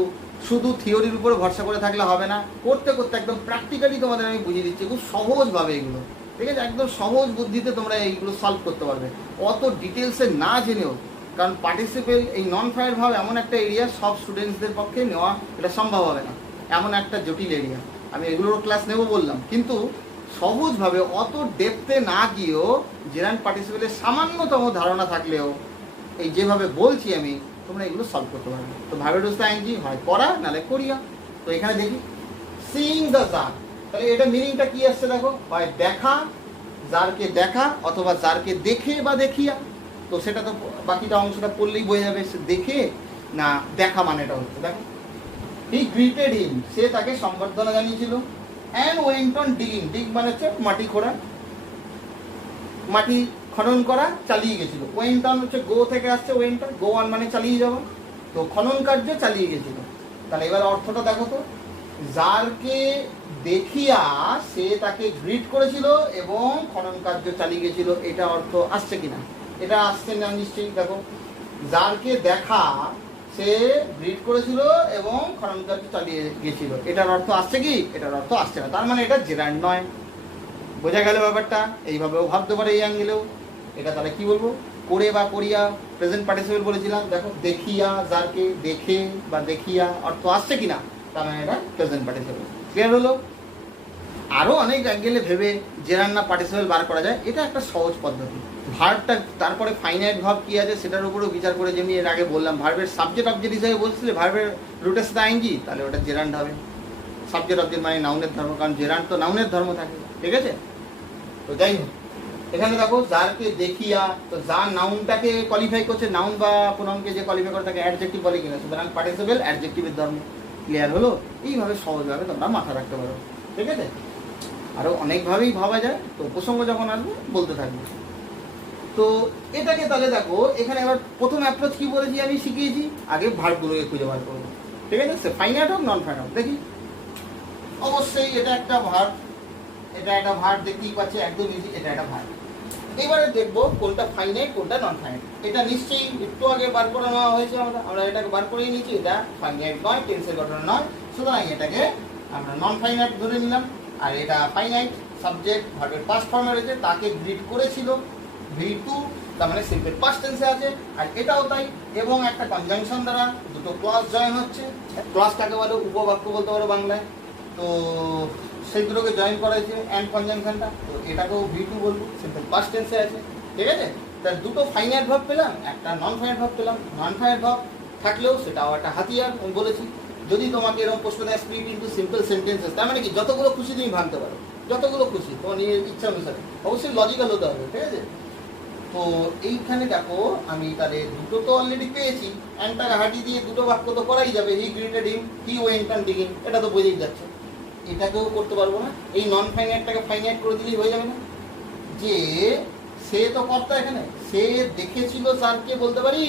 শুধু থিওরির উপরে ভরসা করে থাকলে হবে না, করতে করতে একদম প্র্যাকটিক্যালি তোমাদের আমি বুঝিয়ে দিচ্ছি খুব সহজভাবে এগুলো, ঠিক আছে? একদম সহজ বুদ্ধিতে তোমরা এইগুলো সলভ করতে পারবে, অত ডিটেলসে না জেনেও। কারণ পার্টিসিপেল এই নন ফায়ার ভাব এমন একটা এরিয়া সব স্টুডেন্টসদের পক্ষে নেওয়া এটা সম্ভব হবে না, এমন একটা জটিল এরিয়া। আমি এগুলোরও ক্লাস নেব বললাম, কিন্তু সহজভাবে অত ডেপথে না গিয়েও জেরান্ড পার্টিসিপেলের সামান্যতম ধারণা থাকলেও এই যেভাবে বলছি আমি, তোমরা এগুলো সলভ করতে পারবে। তো ভাবে ডুসতে আইনজি হয় করা নাহলে করিয়া। তো এখানে দেখি সিইং দ্য জার, তাহলে এটা মিনিংটা কি আসছে দেখো, হয় দেখা, জারকে দেখা, অথবা জারকে দেখে বা দেখিয়া। তো সেটা তো বাকিটা অংশটা পড়লেই বোঝা যাবে সে দেখে না দেখা মানেটা হচ্ছে। দেখো, হি গ্রিটেড হিম, সে তাকে সম্বর্ধনা জানিয়েছিল। অ্যান্ড ওয়েন্ট অন ডিগিং, ডিগ মানে হচ্ছে মাটি খোঁড়া, মাটি খনন করা, চালিয়ে গেছিল। ওয়েন্ট অন হচ্ছে গো থেকে আসছে, ওয়েন্ট অন, গো অন মানে চালিয়ে যাওয়া। তো খনন কার্য চালিয়ে গেছিল। তাহলে এবার অর্থটা দেখো তো, যারকে দেখিয়া সে তাকে গ্রিট করেছিল এবং খনন কার্য চালিয়ে গেছিল, এটা অর্থ আসছে কিনা? এটা আসছে না নিশ্চয়ই। দেখো, যারকে দেখা সে গ্রিট করেছিল এবং খনন কার্য চালিয়ে গেছিল, এটার অর্থ আসছে কি? এটার অর্থ আসছে না, তার মানে এটা জেরান্ড নয়। বোঝা গেল ব্যাপারটা? এইভাবেও ভাবতে পারে এই অ্যাঙ্গেলেও। এটা তাহলে কি বলবো, করে বা করিয়া প্রেজেন্ট পার্টিসিপেল বলেছিলাম। দেখো, দেখিয়া, যারকে দেখে বা দেখিয়া অর্থ আসছে কিনা, তার মানে এটা প্রেজেন্ট পার্টিসিপেল। ক্লিয়ার হলো? আরও অনেক অ্যাঙ্গেলে ভেবে জেরান্ড না পার্টিসিপেল বার করা যায়, এটা একটা সহজ পদ্ধতি। ভার্বটা তারপরে ফাইনাইট ভার্ব কি আছে সেটার উপরেও বিচার করে, যেমনি এর আগে বললাম ভার্বের সাবজেক্ট অবজেক্ট হিসেবে বলছিলে ভার্বের রুটের সাথে আইনজি, তাহলে ওটা জেরান্ড হবে। সাবজেক্ট অবজেক্ট মানে নাউনের ধর্ম, কারণ জেরান্ড তো নাউনের ধর্ম থাকে, ঠিক আছে? তো যাই হোক, এখানে দেখো যারকে দেখিয়া, তো যার নাউনটাকে কোয়ালিফাই করছে, নাউন বা প্রোনাউনকে যে কোয়ালিফাই করে তাকে অ্যাডজেক্টিভ বলে কিনা, সুতরাং পার্টিসিপেল অ্যাডজেক্টিভের ধর্ম। ক্লিয়ার হলো? এইভাবে সহজভাবে তোমরা মাথা রাখতে পারো, ঠিক আছে? আরও অনেকভাবেই ভাবা যায়, তো প্রসঙ্গ যখন আসবে বলতে থাকবে। তো এটাকে তাহলে দেখো, এখানে আবার প্রথম অ্যাপ্রোচ কি বলেছি আমি শিখিয়েছি, আগে ভার্বগুলোকে খুঁজে বার করবো, ঠিক আছে? সে ফাইনাইট হোক নন ফাইনাইট হোক। দেখি, অবশ্যই এটা একটা ভার্ব, এটা একটা ভার্ব দেখতেই পাচ্ছি, একদম ইজি, এটা একটা ভার্ব। এবারে দেখবো কোনটা ফাইনাইট কোনটা নন ফাইনাইট। এটা নিশ্চয়ই একটু আগে বার করে নেওয়া হয়েছে, আমরা এটাকে বার করেই নিয়েছি। এটা ফাইনাইট নয়, টেন্সের ঘটনা নয়, সুতরাং এটাকে আমরা নন ফাইনাইট ধরে নিলাম। আর এটা ফাইনাইট, সাবজেক্ট ভার্বের পাস্ট ফর্মে রয়েছে, তাকে গ্রিট করেছিল, V2, তার মানে সিম্পল পাস্ট টেন্সে আছে। আর এটাও তাই, এবং একটা কনজাংশন দ্বারা দুটো ক্লজ জয়েন হচ্ছে। ক্লজটাকে বলে উপবাক্য বলতে পারো বাংলায়। তো সেই দুটোকে জয়েন করা হয়েছে অ্যান্ড কনজাংশনটা, তো এটাকেও V2 বলবো, সিম্পল পাস্ট টেন্সে আছে, ঠিক আছে? তার দুটো ফাইনাইট ভার্ব পেলাম, একটা নন ফাইনাইট ভার্ব পেলাম। নন ফাইনাইট ভার্ব থাকলেও সেটাও একটা হাতিয়ার, আমি বলেছি। যদি তোমাকে এরকম প্রশ্ন দেয় স্প্লিট ইনটু সিম্পল সেন্টেন্সেস, তার মানে কি যতগুলো খুশি তুমি ভাঙতে পারো, যতগুলো খুশি তোমার নিজের ইচ্ছা অনুসারে, অবশ্যই লজিক্যাল হতে হবে, ঠিক আছে? তো এইখানে দেখো, আমি তাহলে দুটো তো অলরেডি পেয়েছি, অ্যান্ডটাকে হাঁটি দিয়ে দুটো বাক্য তো করাই যাবে। He greeted him, he went on digging, এটা তো বোঝাই যাচ্ছে। এটাকেও করতে পারবো না, এই নন ফাইনাইটটাকে ফাইনাইট করে দিলেই হয়ে যাবে না? যে সে তো কর্তা, এখানে সে দেখেছিল যারকে, বলতে পারি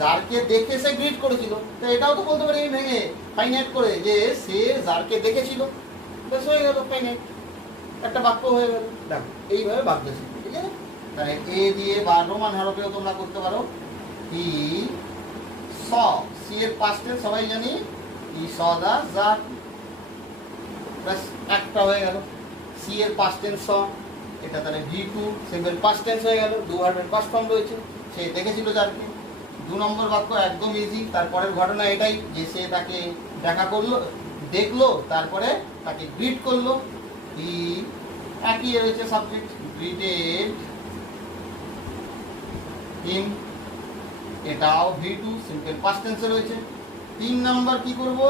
যারকে দেখে সে গ্রিট করেছিল, তো এটাও তো বলতে পারি আমি ভেঙে ফাইনাইট করে, যে সে যারকে দেখেছিল, বেশ হয়ে গেল ফাইনাইট, একটা বাক্য হয়ে গেল। দেখো, এইভাবে বাক্য ছিল, ঠিক আছে? তাহলে এ দিয়ে বা রোমান হরফেও তোমরা করতে পারো। হি স, সি এর পাস্ট টেন্স সবাই জানি, হি স দা জার, ব্যাস একটা হয়ে গেল। সি এর পাস্ট টেন্স স, এটা তাহলে V2 সিম্পল পাস্ট টেন্স হয়ে গেল, দু ভার্বের পাস্ট ফর্ম রয়েছে। সে দেখেছিল যারকে, 2 নম্বর বাক্য একদম ইজি। তারপরের ঘটনা এটাই, যে সে তাকে দেখা করলো, দেখলো, তারপরে তাকে গ্রিট করলো। হি, একই রয়েছে সাবজেক্ট, গ্রিটেড হিম, এটাও V2 সিম্পল পাস্ট টেন্সে রয়েছে। 3 নাম্বার কি করব,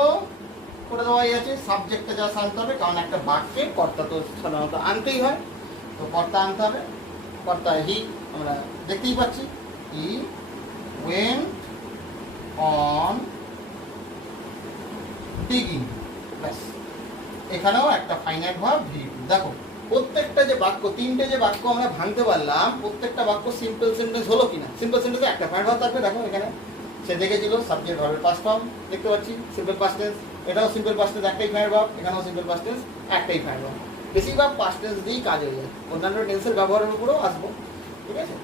করে দেওয়াই আছে, সাবজেক্টটা যা আনতে হবে, কারণ একটা বাক্যে কর্তা তো সাধারণত আনতেই হয়। তো কর্তা আনতে হবে, কর্তা হি আমরা দেখতেই পাচ্ছি, হি ওয়েন্ট অন ডিগিং। ব্যাস, এখানেও একটা ফাইনাইট ভার্ব ভিডিও। দেখো প্রত্যেকটা যে বাক্য, তিনটে যে বাক্য আমরা ভাঙতে পারলাম, প্রত্যেকটা বাক্য সিম্পল সেন্টেন্স হলো কিনা। সিম্পল সেন্টেন্সে একটা ফাইনাইট ভার্ব থাকবে। দেখো এখানে সে দেখেছিল, সাবজেক্ট ভার্বের পাস্ট ফর্ম দেখতে পাচ্ছি, সিম্পল পাস্ট টেন্স। এটাও সিম্পল পাস্ট টেন্স, একটাই ফাইনাইট ভার্ব। এখানেও সিম্পল পাস্ট টেন্স, একটাই ফাইনাইট ভার্ব। বেশিরভাগ পাস্ট টেন্স দিয়েই কাজ হয়ে যায়, অন্যান্য টেন্সের ব্যবহারের উপরেও আসবো, ঠিক আছে।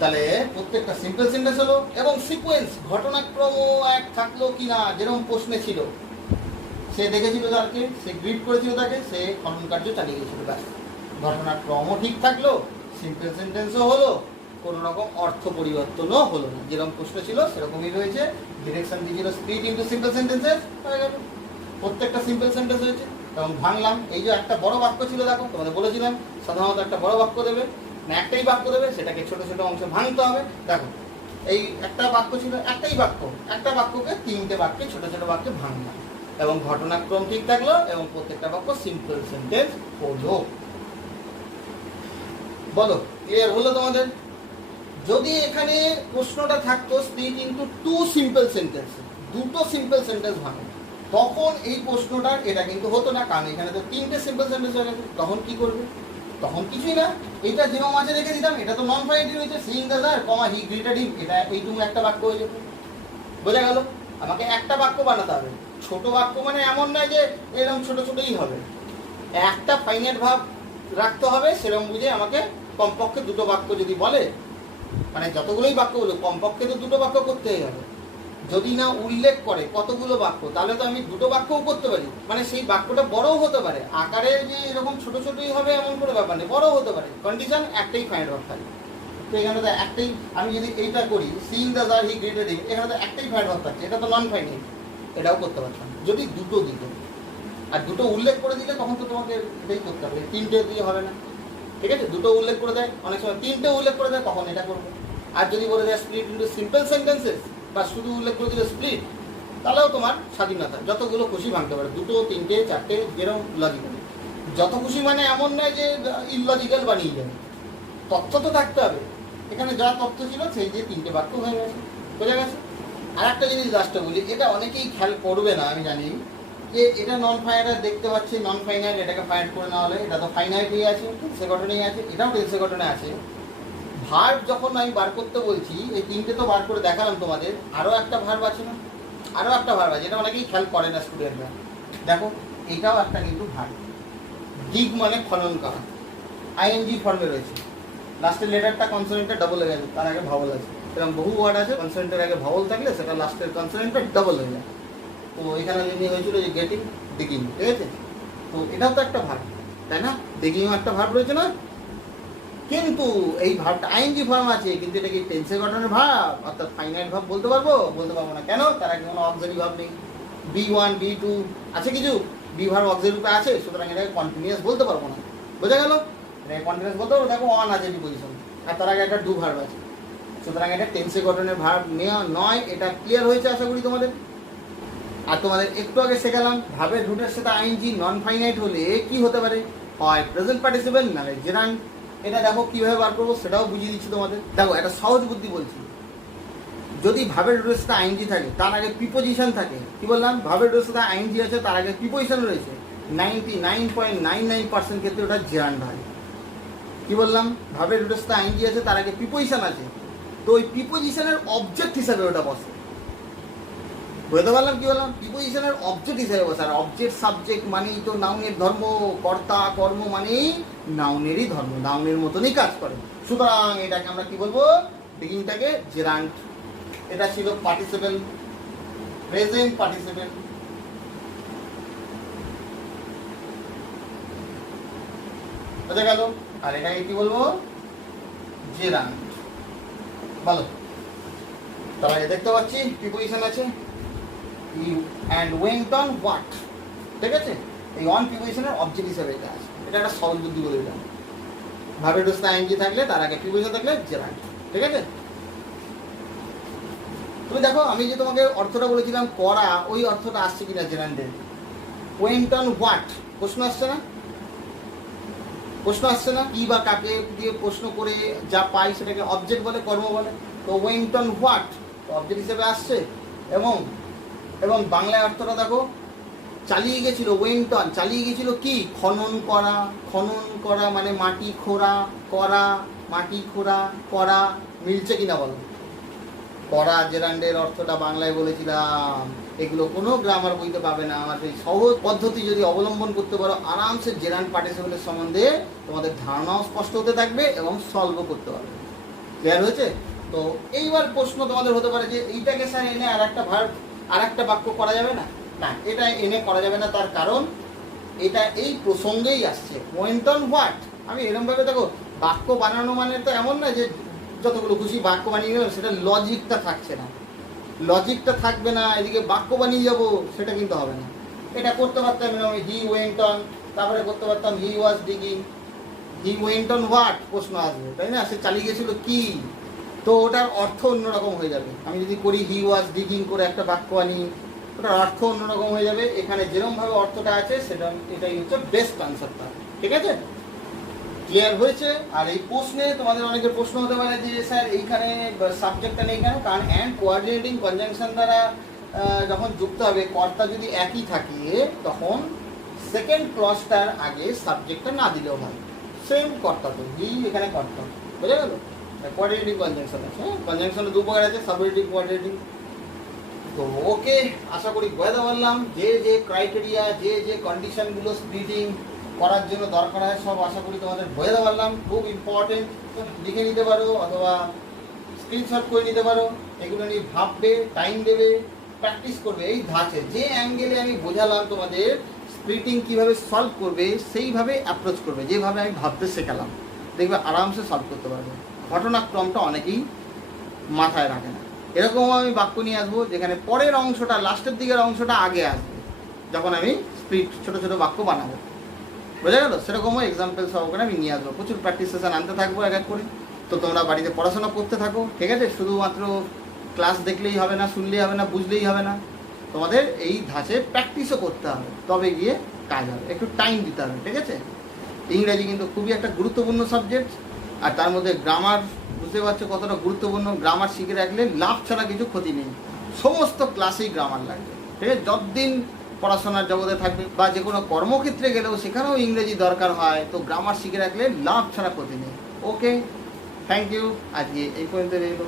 তাহলে প্রত্যেকটা সিম্পল সেন্টেন্স হলো, এবং সিকোয়েন্স ঘটনাক্রম এক থাকলো কিনা, যেরকম প্রশ্নে ছিল। সে দেখেছিল যাকে, সে গ্রিট করেছিল তাকে, সে খনন কার্য চালিয়ে গেছিল। ব্যাস, ঘটনাক্রমও ঠিক থাকলো, সিম্পল সেন্টেন্সও হলো, কোনো রকম অর্থ পরিবর্তনও হলো না। যেরকম প্রশ্ন ছিল সেরকমই রয়েছে। ডিরেকশন দিয়েছিল স্প্লিট ইন্টু সিম্পল সেন্টেন্সেস, হয়ে গেল। প্রত্যেকটা সিম্পল সেন্টেন্স হয়েছে এবং ভাঙলাম। এই যে একটা বড় বাক্য ছিল, দেখো তোমাদের বলেছিলাম সাধারণত একটা বড় বাক্য দেবে না, একটাই বাক্য দেবে, সেটাকে ছোট ছোট অংশে ভাঙতে হবে। দেখো এই একটা বাক্য ছিল, একটাই বাক্য, একটা বাক্যকে তিনটে বাক্যে, ছোট ছোট বাক্যে ভাঙলাম, এবং ঘটনাক্রম ঠিক থাকলো, এবং প্রত্যেকটা বাক্য সিম্পল সেন্টেন্স হলো। বলো ক্লিয়ার হলো তোমাদের? যদি এখানে প্রশ্নটা থাকতো split into two simple sentence, দুটো সিম্পল সেন্টেন্স ভাঙো, তখন এই প্রশ্নটার এটা কিন্তু হতো না, কারণ এখানে তো তিনটে সিম্পল সেন্টেন্স হয়ে গেছে। তখন কি করবে? তখন কিছুই না, এটা যেরকম আছে রেখে দিতাম। এটা তো নন ফাইনাইট রয়েছে, seeing the sir comma he greeted him, এটা এইটুকু একটা বাক্য হয়ে যেত। বোঝা গেল? আমাকে একটা বাক্য বানাতে হবে। ছোট বাক্য মানে এমন নয় যে এরকম ছোট ছোটই হবে, একটা ফাইনাইট ভাব রাখতে হবে। সেরকম বুঝে আমাকে কমপক্ষে দুটো বাক্য যদি বলে, মানে যতগুলোই বাক্য বলো, কমপক্ষে তো দুটো বাক্য করতেই হবে। যদি না উল্লেখ করে কতগুলো বাক্য, তাহলে তো আমি দুটো বাক্যও করতে পারি। মানে সেই বাক্যটা বড়ও হতে পারে, আকারে যে এরকম ছোট ছোটই হবে এমন কোনো ব্যাপার নেই, বড়ও হতে পারে। কন্ডিশন একটাই ফাইনাইট ভার্ব থাকে। তো এখানে তো একটাই, আমি যদি এইটা করি seeing the sir he greeted him, এখানে তো একটাই ফাইনাইট ভার্ব থাকছে, এটা তো নন ফাইনাইট। এটাও করতে পারতাম যদি দুটো দিত। আর দুটো উল্লেখ করে দিলে তখন তো তোমাকে এটাই করতে হবে, তিনটে দিয়ে হবে না, ঠিক আছে। দুটো উল্লেখ করে দেয়, অনেক সময় তিনটে উল্লেখ করে দেয়, তখন এটা করবো। আর যদি বলে দেয় স্প্লিট ইন্টু সিম্পল সেন্টেন্সেস, বা শুধু উল্লেখ করে দিলে স্প্লিট, তাহলেও তোমার স্বাধীনতা, যতগুলো খুশি ভাঙতে পারে, দুটো তিনটে চারটে, যেরকম লজিক্যাল। যত খুশি মানে এমন নয় যে ইললজিক্যাল বানিয়ে যাবে, তথ্য তো থাকতে হবে। এখানে যা তথ্য ছিল সেই যে তিনটে বাক্য হয়ে গেছে। বোঝা গেছে? আর একটা জিনিস লাস্টে বলি, এটা অনেকেই খেয়াল করবে না আমি জানি, যে এটা নন ফাইনাইট দেখতে পাচ্ছি, নন ফাইনাইট, এটাকে ফাইনাইট করে না হলে, এটা তো ফাইনাইটই আছে, টেন্সে গঠনেই আছে, এটাও টেন্সে গঠনে আছে। ভার্ব যখন আমি বার করতে বলছি, এই তিনটে তো বার করে দেখালাম তোমাদের, আরও একটা ভার্ব আছে না, আরও একটা ভার্ব আছে, এটা অনেকেই খেয়াল করে না স্টুডেন্টরা। দেখো এটাও একটা কিন্তু ভার্ব। দিগ মানে খনন করা, আইএনজি ফর্মে রয়েছে, লাস্টের লেটারটা কনসোনেন্টটা ডাবল হয়ে গেছে, তার আগে ভাওয়াল আছে। এরকম বহু ওয়ার্ড আছে কনসোনেন্টের আগে ভাওয়াল থাকলে সেটা লাস্টের কনসোনেন্টটা ডাবল হয়ে যায়। তো এখানে যদি হয়েছিল যে গেটিং, দিগিং, ঠিক আছে। তো এটাও তো একটা ভার্ব, তাই না? দিগিংও একটা ভার্ব রয়েছে না? কিন্তু এই ভার্বটা আইএনজি ফর্ম আছে, কিন্তু এটা কি টেন্সে গঠনের ভার্ব, অর্থাৎ ফাইনাইট ভার্ব বলতে পারবো? বলতে পারবো না। কেন? তার আগে কোনো অক্সিলারি ভার্ব নেই। B1 B2 আছে কিছু, বি ভার্ব অক্সিলারি রূপে আছে, সুতরাং এটাকে কন্টিনিউয়াস বলতে পারবো না। বোঝা গেল? এটাকে কন্টিনিউয়াস বলতে পারবো। দেখো অন আছে ডিপোজিশন, আর তার আগে একটা ডু ভার্ব আছে, সুতরাং এটা টেন্সে গঠনের ভার্ব নয়। এটা ক্লিয়ার হয়েছে আশা করি তোমাদের। আর তোমাদের একটু আগে শেখালাম ভাবের রুটের সাথে আইএনজি নন ফাইনাইট হলে কি হতে পারে, হয় প্রেজেন্ট পার্টিসিপল নালে জেরান্ড। এটা দেখো কিভাবে বার করবো সেটাও বুঝিয়ে দিচ্ছি তোমাদের। দেখো একটা সহজ বুদ্ধি বলছি, যদি ভাবের রুটের সাথে আইএনজি থাকে, তার আগে প্রিপোজিশন থাকে, কি বললাম, ভাবের রুটের সাথে আইএনজি আছে, তার আগে প্রিপোজিশন রয়েছে, 99.99% ক্ষেত্রে ওটা জেরান্ড হয়। কি বললাম, ভাবের রুটের সাথে আইএনজি আছে, তার আগে প্রিপোজিশন আছে, তো ওই প্রিপোজিশনের অবজেক্ট হিসাবে ওটা বসে। বুঝতে পারলাম কি বললাম? প্রিপোজিশনের অবজেক্ট হিসেবে বসে। আর অবজেক্ট সাবজেক্ট মানেই তো নাউনের ধর্ম, কর্তা কর্ম মানেই নাউনেরই ধর্ম, নাউনের মতনই কাজ করে। সুতরাং এটাকে আমরা কি বলবো, বিগিংটাকে জেরান্ড। এটা ছিল পার্টিসিপেল, প্রেজেন্ট পার্টিসিপেল। বুঝে গেল? আর এটাকে কি বলবো, জেরান্ড। বলো তাহলে দেখতে পাচ্ছি প্রিপোজিশন আছে, you and went on what, ঠিক আছে। এই অন প্রিপোজিশনের অবজেক্ট হিসেবে এটা আছে। এটা একটা সহজ বুদ্ধি বলে দিলাম। ভাবের রুটে আইএনজি থাকলে, তার আগে প্রিপোজিশন থাকলে জেরান্ড, ঠিক আছে। তুমি দেখো আমি যে তোমাকে অর্থটা বলেছিলাম করা, ওই অর্থটা আসছে কিনা জেরান্ডের। went on what প্রশ্ন আসছে না? প্রশ্ন আসছে না, কি বা কাকে দিয়ে প্রশ্ন করে যা পাই সেটাকে অবজেক্ট বলে, কর্ম বলে। তো ওয়েন্ট অন হোয়াট অবজেক্ট হিসেবে আসছে। এবং এবং বাংলায় অর্থটা দেখো, চালিয়ে গেছিল, ওয়েন্ট অন চালিয়ে গেছিল কি, খনন করা। খনন করা মানে মাটি খোঁড়া করা, মাটি খোঁড়া করা, মিলছে কিনা বলো? করা জেরান্ডের অর্থটা বাংলায় বলেছিলাম। এগুলো কোনো গ্রামার বইতে পাবে না। আমার সেই সহজ পদ্ধতি যদি অবলম্বন করতে পারো, আরামসে জেরান্ড পার্টিসিপেলের সম্বন্ধে তোমাদের ধারণাও স্পষ্ট হতে থাকবে এবং সলভও করতে পারবে। ক্লিয়ার হয়েছে? তো এইবার প্রশ্ন তোমাদের হতে পারে যে এইটাকে স্যার এনে আর একটা বাক্য করা যাবে না? না, এটা এনে করা যাবে না। তার কারণ এটা এই প্রসঙ্গেই আসছে। পয়েন্ট অন হোয়াট, আমি এরকমভাবে দেখো, বাক্য বানানো মানে তো এমন না যে যতগুলো খুশি বাক্য বানিয়ে গেলাম, সেটা লজিকটা থাকছে না। লজিকটা থাকবে না, এদিকে বাক্য বানিয়ে যাবো, সেটা কিন্তু হবে না। এটা করতে পারতাম আমি, হি ওয়েন্ট অন, তারপরে করতে পারতাম he was digging. He went on what প্রশ্ন আসবে, তাই না? সে চালিয়ে গেছিল কি, তো ওটার অর্থ অন্যরকম হয়ে যাবে। আমি যদি করি হি ওয়াজ ডিগিং করে একটা বাক্য আনি, ওটার অর্থ অন্যরকম হয়ে যাবে। এখানে যেরকমভাবে অর্থটা আছে সেটা, এটাই হচ্ছে বেস্ট আনসারটা। ঠিক আছে? ক্লিয়ার হয়েছে? আর এই প্রশ্নে তোমাদের অনেকের প্রশ্ন হতে পারে যে স্যার এইখানে সাবজেক্টটা নেই কেন? কারণ অ্যান্ড কোঅর্ডিনেটিং কনজাংশন দ্বারা যখন যুক্ত হবে, কর্তা যদি একই থাকে, তখন সেকেন্ড ক্লজটার আগে সাবজেক্টটা না দিলেও হয়। সেম কর্তা তো, হি এখানে কর্তা, বোঝা গেল? কোঅর্ডিনেটিং কনজাংশন আছে, কনজাংশনে দু প্রকার আছে, সাবঅর্ডিনেটিং, কোঅর্ডিনেটিং। তো ওকে, আশা করি বোঝাতে পারলাম যে যে ক্রাইটেরিয়া, যে যে কন্ডিশনগুলো স্প্লিটিং করার জন্য দরকার হয়, সব আশা করি তোমাদের বোঝাতে পারলাম। খুব ইম্পর্টেন্ট, লিখে নিতে পারো অথবা স্ক্রিনশট করে নিতে পারো। এগুলো নিয়ে ভাববে, টাইম দেবে, প্র্যাকটিস করবে। এই ধাঁচে যে অ্যাঙ্গেলে আমি বোঝালাম তোমাদের স্প্লিটিং কীভাবে সলভ করবে, সেইভাবে অ্যাপ্রোচ করবে, যেভাবে আমি ভাবতে শেখালাম, দেখবে আরামসে সলভ করতে পারবে। ঘটনাক্রমটা অনেকেই মাথায় রাখে না। এরকম আমি বাক্য নিয়ে আসবো যেখানে পরের অংশটা, লাস্টের দিকের অংশটা আগে আসবে, যখন আমি স্প্লিট ছোটো ছোটো বাক্য বানাবো। বোঝা গেল? সেরকমও এক্সাম্পল সহকারে আমি নিয়ে আসবো। প্রচুর প্র্যাকটিস সেশন আনতে থাকবো এক এক করে। তো তোমরা বাড়িতে পড়াশোনা করতে থাকো, ঠিক আছে? শুধুমাত্র ক্লাস দেখলেই হবে না, শুনলেই হবে না, বুঝলেই হবে না, তোমাদের এই ধাঁচে প্র্যাকটিসও করতে হবে, তবে গিয়ে কাজ হবে। একটু টাইম দিতে হবে, ঠিক আছে? ইংরেজি কিন্তু খুবই একটা গুরুত্বপূর্ণ সাবজেক্ট, আর তার মধ্যে গ্রামার, বুঝতে পারছো কতটা গুরুত্বপূর্ণ। গ্রামার শিখে রাখলে লাভ ছাড়া কিছু ক্ষতি নেই। সমস্ত ক্লাসেই গ্রামার লাগবে, ঠিক আছে? যতদিন পড়াশোনার জগতে থাকবে বা যে কোনো কর্মক্ষেত্রে গেলেও সেখানেও ইংরেজি দরকার হয়, তো গ্রামার শিখে রাখলে লাভ ছাড়া ক্ষতি নেই। ওকে, থ্যাংক ইউ। আজকে এই পর্যন্ত রইল।